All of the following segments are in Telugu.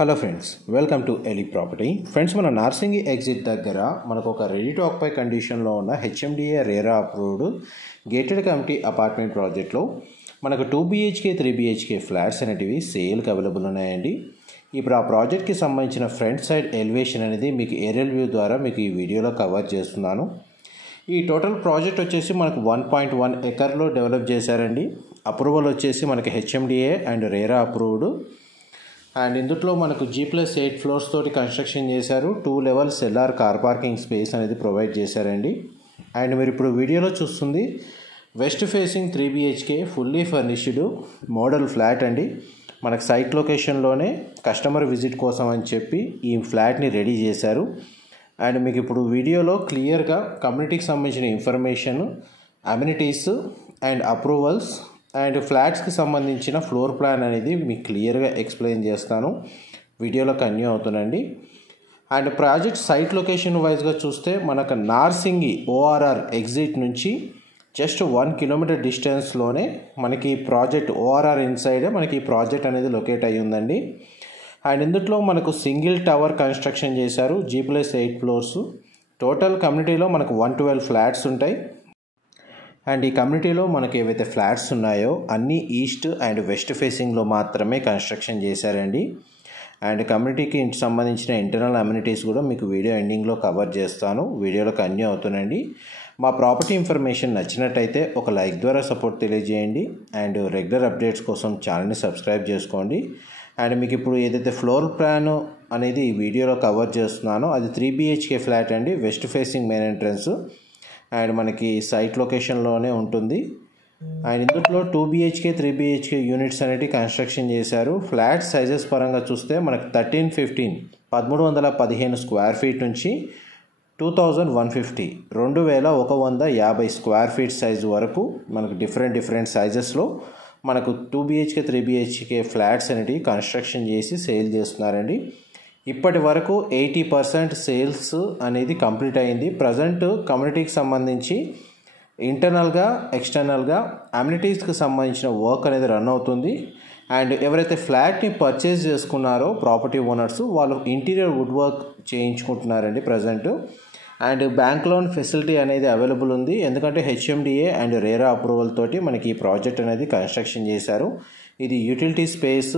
హలో ఫ్రెండ్స్, వెల్కమ్ టు ఎలి ప్రాపర్టీ. ఫ్రెండ్స్, మన నార్సింగి ఎగ్జిట్ దగ్గర మనకు ఒక రెడీ టు ఆక్యుపై కండిషన్లో ఉన్న HMDA RERA approved gated committee apartment ప్రాజెక్ట్లో మనకు 2 BHK 3 BHK ఫ్లాట్స్ అనేటివి సేల్కి అవైలబుల్ ఉన్నాయండి. ఇప్పుడు ఆ ప్రాజెక్ట్కి సంబంధించిన ఫ్రంట్ సైడ్ ఎలివేషన్ అనేది మీకు ఏరియల్ వ్యూ ద్వారా మీకు ఈ వీడియోలో కవర్ చేస్తున్నాను. ఈ టోటల్ ప్రాజెక్ట్ వచ్చేసి మనకు 1.1 ఎకర్లో డెవలప్ చేశారండి. అప్రూవల్ వచ్చేసి మనకి HMDA and RERA approved. And ఇందులో మనకు G+8 ఫ్లోర్స్ తోటి కన్స్ట్రక్షన్ చేశారు. 2 levels LR car parking space అనేది ప్రొవైడ్ చేశారండి. అండ్ మీరు ఇప్పుడు వీడియోలో చూస్తుంది west facing 3 BHK fully furnished model flat అండి. మనకు సైట్ లొకేషన్లోనే కస్టమర్ విజిట్ కోసం అని చెప్పి ఈ ఫ్లాట్ని రెడీ చేశారు. అండ్ మీకు ఇప్పుడు వీడియోలో క్లియర్గా కమ్యూనిటీకి సంబంధించిన information, amenities and approvals and ఫ్లాట్స్కి సంబంధించిన ఫ్లోర్ ప్లాన్ అనేది మీకు క్లియర్గా ఎక్స్ప్లెయిన్ చేస్తాను. వీడియోలో కంటిన్యూ అవుతుందండి. అండ్ ప్రాజెక్ట్ సైట్ లొకేషన్ వైజ్గా చూస్తే మనకు నార్సింగి ORR ఎగ్జిట్ నుంచి జస్ట్ 1 kilometer డిస్టెన్స్లోనే మనకి ప్రాజెక్ట్ ORR ఇన్సైడే మనకి ఈ ప్రాజెక్ట్ అనేది లొకేట్ అయ్యి ఉందండి. అండ్ ఇందులో మనకు సింగిల్ టవర్ కన్స్ట్రక్షన్ చేశారు. G+8 floors. టోటల్ కమ్యూనిటీలో మనకు 112 ఫ్లాట్స్ ఉంటాయి. అండ్ ఈ కమ్యూనిటీలో మనకు ఏవైతే ఫ్లాట్స్ ఉన్నాయో అన్నీ ఈస్ట్ అండ్ వెస్ట్ ఫేసింగ్లో మాత్రమే కన్స్ట్రక్షన్ చేశారండి. అండ్ కమ్యూనిటీకి సంబంధించిన ఇంటర్నల్ అమ్యూనిటీస్ కూడా మీకు వీడియో ఎండింగ్లో కవర్ చేస్తాను. వీడియోలో కంటిన్యూ అవుతుందండి. మా ప్రాపర్టీ ఇన్ఫర్మేషన్ నచ్చినట్టయితే ఒక లైక్ ద్వారా సపోర్ట్ తెలియజేయండి. అండ్ రెగ్యులర్ అప్డేట్స్ కోసం ఛానల్ని సబ్స్క్రైబ్ చేసుకోండి. అండ్ మీకు ఇప్పుడు ఏదైతే ఫ్లోర్ ప్లాన్ అనేది ఈ వీడియోలో కవర్ చేస్తున్నానో అది 3 BHK ఫ్లాట్ అండి. West facing main entrance and మనకి సైట్ లొకేషన్లోనే ఉంటుంది. అండ్ ఇందులో 2 BHK 3 BHK యూనిట్స్ అనేవి కన్స్ట్రక్షన్ చేశారు. ఫ్లాట్ సైజెస్ పరంగా చూస్తే మనకు 1315 స్క్వేర్ ఫీట్ నుంచి 2150 2150 స్క్వేర్ ఫీట్ సైజు వరకు మనకు డిఫరెంట్ సైజెస్లో మనకు 2 BHK 3 BHK ఫ్లాట్స్ అనేవి కన్స్ట్రక్షన్ చేసి సేల్ చేస్తున్నారండి. ఇప్పటి వరకు 80% సేల్స్ అనేది కంప్లీట్ అయింది. ప్రజెంట్ కమ్యూనిటీకి సంబంధించి ఇంటర్నల్గా ఎక్స్టర్నల్గా అమ్యూనిటీస్కి సంబంధించిన వర్క్ అనేది రన్ అవుతుంది. అండ్ ఎవరైతే ఫ్లాట్ని పర్చేస్ చేసుకున్నారో ప్రాపర్టీ ఓనర్స్ వాళ్ళు ఇంటీరియర్ వుడ్ వర్క్ చేయించుకుంటున్నారండి present. And bank loan facility అనేది అవైలబుల్ ఉంది. ఎందుకంటే హెచ్ఎండిఏ అండ్ రేరా అప్రూవల్ తోటి మనకి ఈ ప్రాజెక్ట్ అనేది కన్స్ట్రక్షన్ చేశారు. ఇది యూటిలిటీ స్పేస్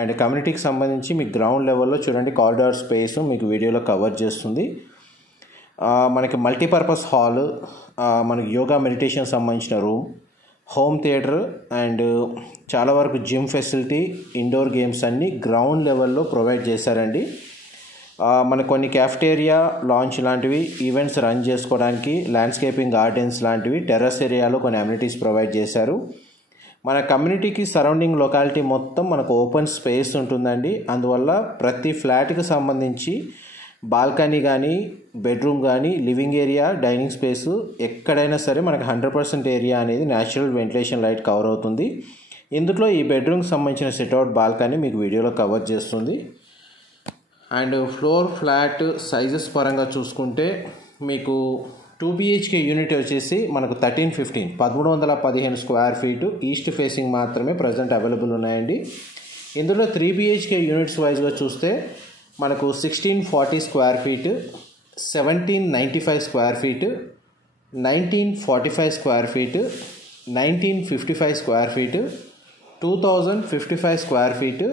అండ్ కమ్యూనిటీకి సంబంధించి మీకు గ్రౌండ్ లెవెల్లో చూడండి కారిడార్ స్పేస్ మీకు వీడియోలో కవర్ చేస్తుంది. మనకి మల్టీపర్పస్ హాల్, మనకి యోగా మెడిటేషన్ సంబంధించిన రూమ్, హోమ్ థియేటర్ అండ్ చాలా వరకు జిమ్ ఫెసిలిటీ, ఇండోర్ గేమ్స్ అన్నీ గ్రౌండ్ లెవెల్లో ప్రొవైడ్ చేశారండి. మనకు కొన్ని క్యాఫ్టేరియా, లాంచ్ లాంటివి ఈవెంట్స్ రన్ చేసుకోవడానికి, ల్యాండ్స్కేపింగ్ గార్డెన్స్ లాంటివి టెర్రస్ ఏరియాలో కొన్ని అమ్యూనిటీస్ ప్రొవైడ్ చేశారు. మన కమ్యూనిటీకి సరౌండింగ్ లొకాలిటీ మొత్తం మనకు ఓపెన్ స్పేస్ ఉంటుందండి. అందువల్ల ప్రతి ఫ్లాట్కి సంబంధించి బాల్కనీ కానీ, బెడ్రూమ్ కానీ, లివింగ్ ఏరియా, డైనింగ్ స్పేసు ఎక్కడైనా సరే మనకు 100% ఏరియా అనేది న్యాచురల్ వెంటిలేషన్ లైట్ కవర్ అవుతుంది. ఇందులో ఈ బెడ్రూమ్కి సంబంధించిన సిట్అవుట్ బాల్కనీ మీకు వీడియోలో కవర్ చేస్తుంది. అండ్ ఫ్లోర్ ఫ్లాట్ సైజెస్ పరంగా చూసుకుంటే మీకు 2 BHK యూనిట్ వచ్చేసి మనకు 1315 స్క్వేర్ ఫీటు ఈస్ట్ ఫేసింగ్ మాత్రమే ప్రజెంట్ అవైలబుల్ ఉన్నాయండి. ఇందులో 3 BHK యూనిట్స్ వైజ్గా చూస్తే మనకు 1640 square feet, 1795 square feet, 1945 square feet, 1955 square feet, 2055 square feet,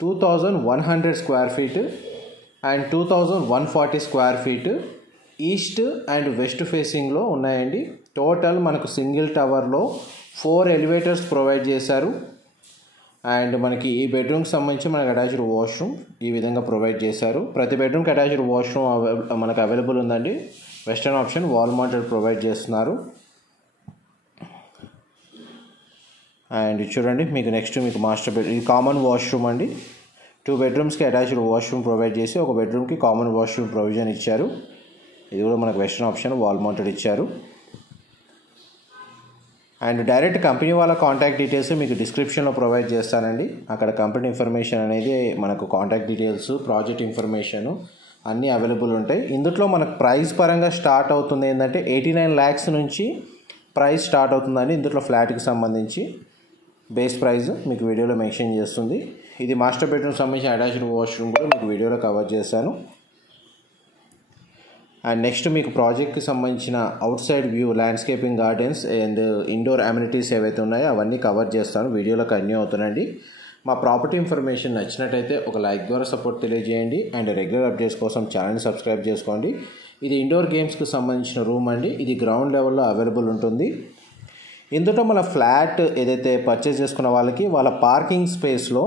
2100 square feet and 2140 square feet east and west ఫేసింగ్లో ఉన్నాయండి. టోటల్ మనకు సింగిల్ టవర్లో 4 ఎలివేటర్స్ ప్రొవైడ్ చేశారు. అండ్ మనకి ఈ బెడ్రూమ్కి సంబంధించి మనకు అటాచ్డ్ వాష్రూమ్ ఈ విధంగా ప్రొవైడ్ చేశారు. ప్రతి బెడ్రూమ్కి అటాచ్డ్ వాష్రూమ్ మనకు అవైలబుల్ ఉందండి. Western option wall mounted provide చేస్తున్నారు. అండ్ చూడండి మీకు నెక్స్ట్ మీకు మాస్టర్ బెడ్, ఇది కామన్ వాష్రూమ్ అండి. 2 బెడ్రూమ్స్కి అటాచ్డ్ వాష్రూమ్ ప్రొవైడ్ చేసి ఒక బెడ్రూమ్కి కామన్ వాష్రూమ్ ప్రొవిజన్ ఇచ్చారు. ఇది కూడా మనకు వెస్టర్న్ ఆప్షన్ వాల్ మౌంటెడ్ ఇచ్చారు. అండ్ డైరెక్ట్ కంపెనీ వాళ్ళ కాంటాక్ట్ డీటెయిల్స్ మీకు డిస్క్రిప్షన్లో ప్రొవైడ్ చేస్తానండి. అక్కడ కంపెనీ ఇన్ఫర్మేషన్ అనేది మనకు కాంటాక్ట్ డీటెయిల్స్, ప్రాజెక్ట్ ఇన్ఫర్మేషన్ అన్నీ అవైలబుల్ ఉంటాయి. ఇందులో మనకు ప్రైస్ పరంగా స్టార్ట్ అవుతుంది ఏంటంటే 89 lakhs నుంచి ప్రైస్ స్టార్ట్ అవుతుందండి. ఇందులో ఫ్లాట్కి సంబంధించి బేస్ ప్రైస్ మీకు వీడియోలో మెన్షన్ చేస్తుంది. ఇది మాస్టర్ బెడ్రూమ్ సంబంధించిన అటాచ్డ్ వాష్రూమ్ కూడా మీకు వీడియోలో కవర్ చేశాను. అండ్ నెక్స్ట్ మీకు ప్రాజెక్ట్కి సంబంధించిన outside view, landscaping, gardens and indoor amenities ఏవైతే ఉన్నాయో అవన్నీ కవర్ చేస్తాను. వీడియోలో కంటిన్యూ అవుతానండి. మా ప్రాపర్టీ ఇన్ఫర్మేషన్ నచ్చినట్టయితే ఒక లైక్ ద్వారా సపోర్ట్ తెలియజేయండి. అండ్ రెగ్యులర్ అప్డేట్స్ కోసం ఛానల్ని సబ్స్క్రైబ్ చేసుకోండి. ఇది ఇండోర్ గేమ్స్కి సంబంధించిన రూమ్ అండి. ఇది గ్రౌండ్ లెవెల్లో అవైలబుల్ ఉంటుంది. ఇందులో మన ఫ్లాట్ ఏదైతే పర్చేస్ చేసుకున్న వాళ్ళకి వాళ్ళ పార్కింగ్ స్పేస్లో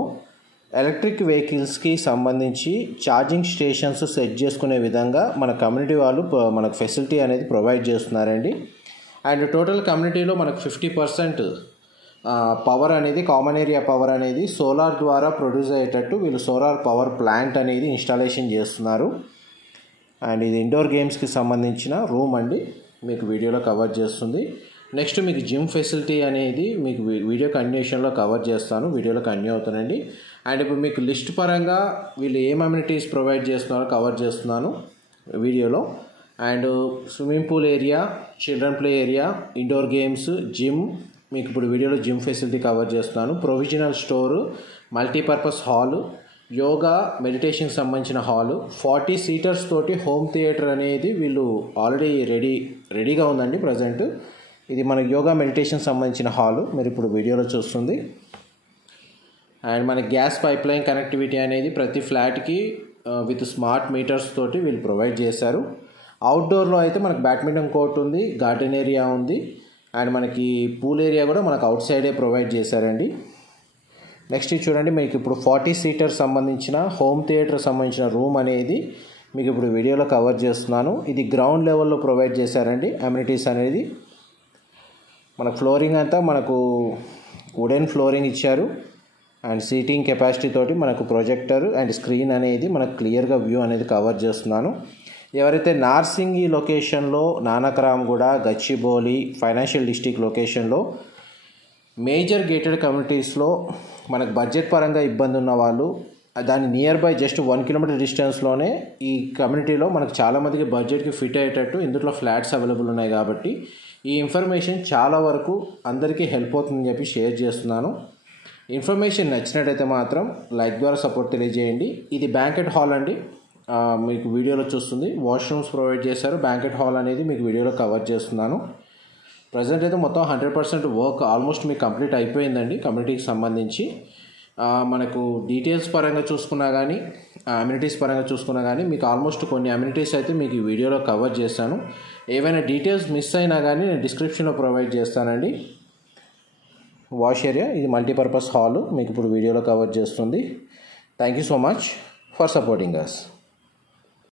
ఎలక్ట్రిక్ వెహికల్స్కి సంబంధించి ఛార్జింగ్ స్టేషన్స్ సెట్ చేసుకునే విధంగా మన కమ్యూనిటీ వాళ్ళు మనకు ఫెసిలిటీ అనేది ప్రొవైడ్ చేస్తున్నారండి. అండ్ టోటల్ కమ్యూనిటీలో మనకు 50% పవర్ అనేది, కామన్ ఏరియా పవర్ అనేది సోలార్ ద్వారా ప్రొడ్యూస్ అయ్యేటట్టు వీళ్ళు సోలార్ పవర్ ప్లాంట్ అనేది ఇన్స్టాలేషన్ చేస్తున్నారు. అండ్ ఇది ఇండోర్ గేమ్స్కి సంబంధించిన రూమ్ అండి, మీకు వీడియోలో కవర్ చేస్తుంది. నెక్స్ట్ మీకు జిమ్ ఫెసిలిటీ అనేది మీకు వీడియో కంటిన్యూషన్లో కవర్ చేస్తాను. వీడియోలో కంటిన్యూ అవుతానండి. అండ్ ఇప్పుడు మీకు లిస్ట్ పరంగా వీళ్ళు ఏం అమ్యూనిటీస్ ప్రొవైడ్ చేస్తున్నారో కవర్ చేస్తున్నాను వీడియోలో. And swimming pool area, children play area, indoor games, gym, మీకు ఇప్పుడు వీడియోలో జిమ్ ఫెసిలిటీ కవర్ చేస్తున్నాను. Provisional store, multipurpose hall, yoga మెడిటేషన్కి సంబంధించిన హాలు, 40 సీటర్స్ తోటి హోమ్ థియేటర్ అనేది వీళ్ళు ఆల్రెడీ రెడీగా ఉందండి ప్రజెంట్. ఇది మనకి యోగా మెడిటేషన్ సంబంధించిన హాలు మీరు ఇప్పుడు వీడియోలో చూస్తుంది. అండ్ మన గ్యాస్ పైప్ లైన్ కనెక్టివిటీ అనేది ప్రతి ఫ్లాట్కి విత్ స్మార్ట్ మీటర్స్ తోటి వీళ్ళు ప్రొవైడ్ చేశారు. అవుట్డోర్లో అయితే మనకు బ్యాడ్మింటన్ కోర్ట్ ఉంది, గార్డెన్ ఏరియా ఉంది, అండ్ మనకి పూల్ ఏరియా కూడా మనకు అవుట్ సైడే ప్రొవైడ్ చేశారండి. నెక్స్ట్ చూడండి, మీకు ఇప్పుడు 40 సీటర్ సంబంధించిన హోమ్ థియేటర్ సంబంధించిన రూమ్ అనేది మీకు ఇప్పుడు వీడియోలో కవర్ చేస్తున్నాను. ఇది గ్రౌండ్ లెవెల్లో ప్రొవైడ్ చేశారండి అమ్యూనిటీస్ అనేది. మనకు ఫ్లోరింగ్ అంతా మనకు వుడెన్ ఫ్లోరింగ్ ఇచ్చారు. అండ్ సీటింగ్ కెపాసిటీ తోటి మనకు ప్రొజెక్టర్ అండ్ స్క్రీన్ అనేది మనకు క్లియర్గా వ్యూ అనేది కవర్ చేస్తున్నాను. ఎవరైతే నార్సింగి లొకేషన్లో, నానక్రామ్గూడ, గచ్చిబౌలి ఫైనాన్షియల్ డిస్ట్రిక్ట్ లొకేషన్లో మేజర్ గేటెడ్ కమ్యూనిటీస్లో మనకు బడ్జెట్ పరంగా ఇబ్బంది ఉన్న వాళ్ళు, దాని నియర్ బై జస్ట్ 1 కిలోమీటర్ డిస్టెన్స్లోనే ఈ కమ్యూనిటీలో మనకు చాలామందికి బడ్జెట్కి ఫిట్ అయ్యేటట్టు ఇందులో ఫ్లాట్స్ అవైలబుల్ ఉన్నాయి. కాబట్టి ఈ ఇన్ఫర్మేషన్ చాలా వరకు అందరికీ హెల్ప్ అవుతుందని చెప్పి షేర్ చేస్తున్నాను. ఇన్ఫర్మేషన్ నచ్చినట్టయితే మాత్రం లైక్ ద్వారా సపోర్ట్ తెలియజేయండి. ఇది బ్యాంకెట్ హాల్ అండి, మీకు వీడియోలో చూస్తుంది. వాష్రూమ్స్ ప్రొవైడ్ చేశారు. బ్యాంకెట్ హాల్ అనేది మీకు వీడియోలో కవర్ చేస్తున్నాను. ప్రజెంట్ అయితే మొత్తం 100% వర్క్ ఆల్మోస్ట్ మీకు కంప్లీట్ అయిపోయిందండి కమ్యూనిటీకి సంబంధించి. మనకు డీటెయిల్స్ పరంగా చూసుకున్నా కానీ, అమ్యూనిటీస్ పరంగా చూసుకున్నా కానీ మీకు ఆల్మోస్ట్ కొన్ని అమ్యూనిటీస్ అయితే మీకు ఈ వీడియోలో కవర్ చేశాను. ఏవైనా డీటెయిల్స్ మిస్ అయినా కానీ నేను డిస్క్రిప్షన్లో ప్రొవైడ్ చేస్తానండి. వాష్ ఏరియా, ఇది మల్టీపర్పస్ హాలు మీకు ఇప్పుడు వీడియోలో కవర్ చేస్తుంది. Thank you so much for supporting us.